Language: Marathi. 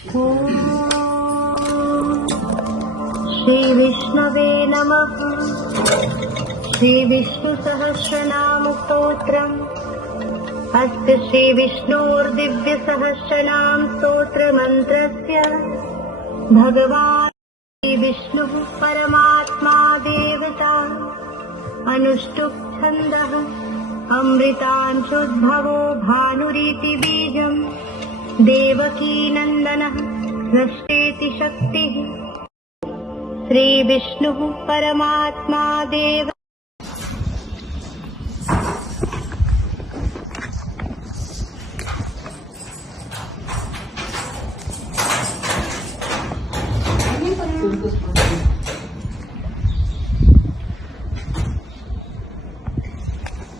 श्रीविष्णवे नमः। श्रीविष्णुसहस्रनामस्तोत्रम्। अस्य श्रीविष्णोर्दिव्यसहस्रनाम स्तोत्रमन्त्रस्य भगवान् श्रीविष्णुः परमात्मा देवता। अनुष्टुप् छन्दः अमृतांशोद्भवो भानुरीति बीजम्। देवकी नन्दनः सृष्टेति शक्तिः। श्रीविष्णुः परमात्मा देव